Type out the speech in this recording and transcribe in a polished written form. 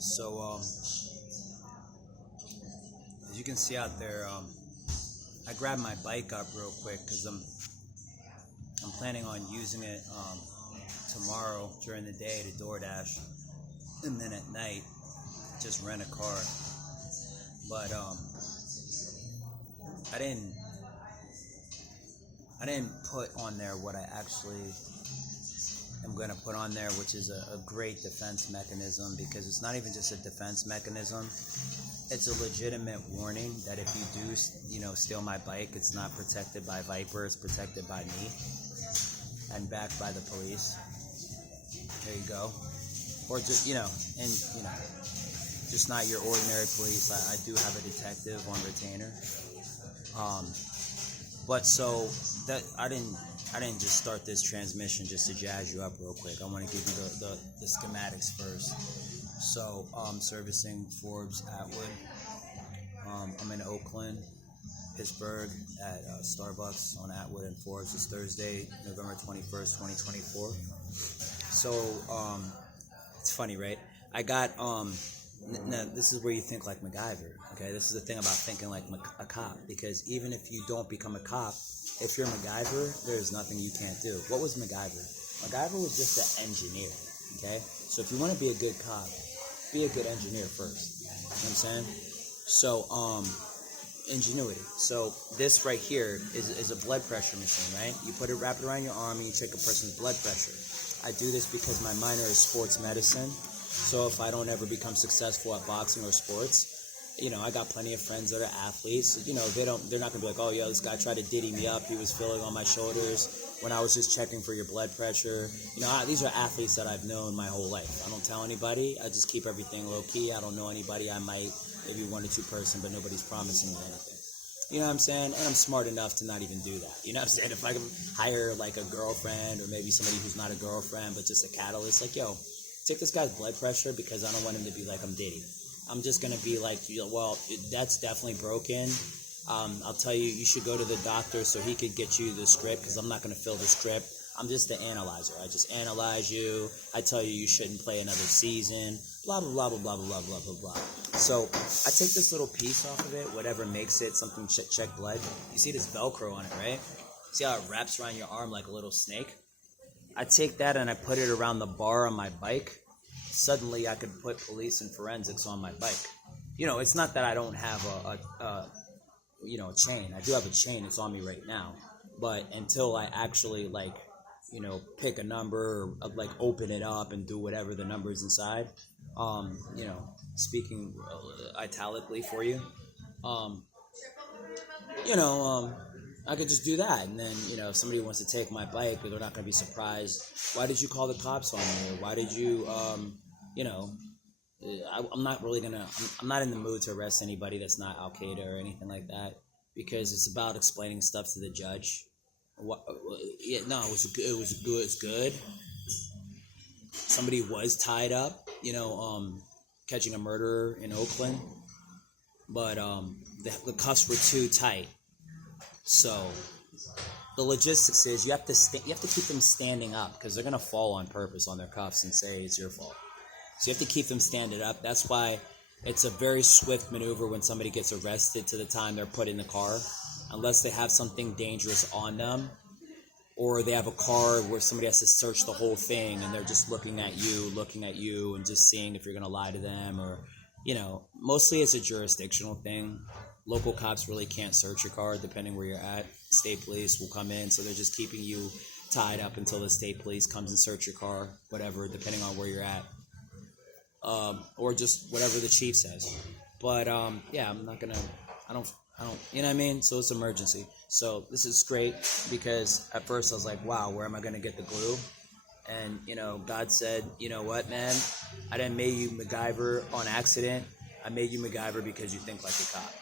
So, as you can see out there, I grabbed my bike up real quick because I'm planning on using it tomorrow during the day to DoorDash, and then at night just rent a car. But I didn't put on there what I actually am going to put on there, which is a great defense mechanism, because it's not even just a defense mechanism. It's a legitimate warning that if you do, steal my bike, it's not protected by Viper, it's protected by me and backed by the police. There you go. Or just, just not your ordinary police. I do have a detective on retainer. But so that I didn't just start this transmission just to jazz you up real quick. I want to give you the schematics first. So servicing Forbes Atwood. I'm in Oakland, Pittsburgh at Starbucks on Atwood and Forbes. It's Thursday, November 21st, 2024. So it's funny, right? I got now this is where you think like MacGyver. Okay, this is the thing about thinking like a cop, because even if you don't become a cop, if you're MacGyver, there's nothing you can't do. What was MacGyver? MacGyver was just an engineer. Okay, so if you want to be a good cop, be a good engineer first. You know what I'm saying? So ingenuity. So this right here is a blood pressure machine, right? You wrap it around your arm and you check a person's blood pressure. I do this because my minor is sports medicine. So if I don't ever become successful at boxing or sports, I got plenty of friends that are athletes. They're not gonna be like, oh yeah, this guy tried to diddy me up. He was feeling on my shoulders when I was just checking for your blood pressure. These are athletes that I've known my whole life. I don't tell anybody. I just keep everything low key. I don't know anybody. I might maybe one or two person, but nobody's promising me anything. You know what I'm saying? And I'm smart enough to not even do that. You know what I'm saying? If I can hire like a girlfriend or maybe somebody who's not a girlfriend but just a catalyst, like, yo, take this guy's blood pressure because I don't want him to be like I'm Diddy. I'm just going to be like, well, that's definitely broken. I'll tell you, you should go to the doctor so he could get you the script, because I'm not going to fill the script. I'm just the analyzer. I just analyze you. I tell you shouldn't play another season. Blah, blah, blah, blah, blah, blah, blah, blah, blah. So I take this little piece off of it, whatever makes it, something check blood. You see this Velcro on it, right? See how it wraps around your arm like a little snake? I take that and I put it around the bar on my bike. Suddenly I could put police and forensics on my bike. It's not that I don't have a chain. I do have a chain. It's on me right now. But until I actually pick a number or open it up and do whatever the number is inside, speaking italically for you, I could just do that. And then, if somebody wants to take my bike, they're not going to be surprised. Why did you call the cops on me? Or why did you, I'm not really going to, I'm not in the mood to arrest anybody that's not Al-Qaeda or anything like that, because it's about explaining stuff to the judge. It's good. Somebody was tied up, catching a murderer in Oakland, but the cuffs were too tight. So the logistics is you have to keep them standing up, because they're gonna fall on purpose on their cuffs and say it's your fault. So you have to keep them standing up. That's why it's a very swift maneuver when somebody gets arrested to the time they're put in the car, unless they have something dangerous on them, or they have a car where somebody has to search the whole thing and they're just looking at you and just seeing if you're gonna lie to them, or mostly it's a jurisdictional thing. Local cops really can't search your car depending where you're at. State police will come in, so they're just keeping you tied up until the state police comes and search your car, whatever, depending on where you're at. Or just whatever the chief says. But I'm not gonna, I don't, you know what I mean? So it's emergency. So this is great, because at first I was like, wow, where am I gonna get the glue? And God said, you know what, man? I didn't make you MacGyver on accident. I made you MacGyver because you think like a cop.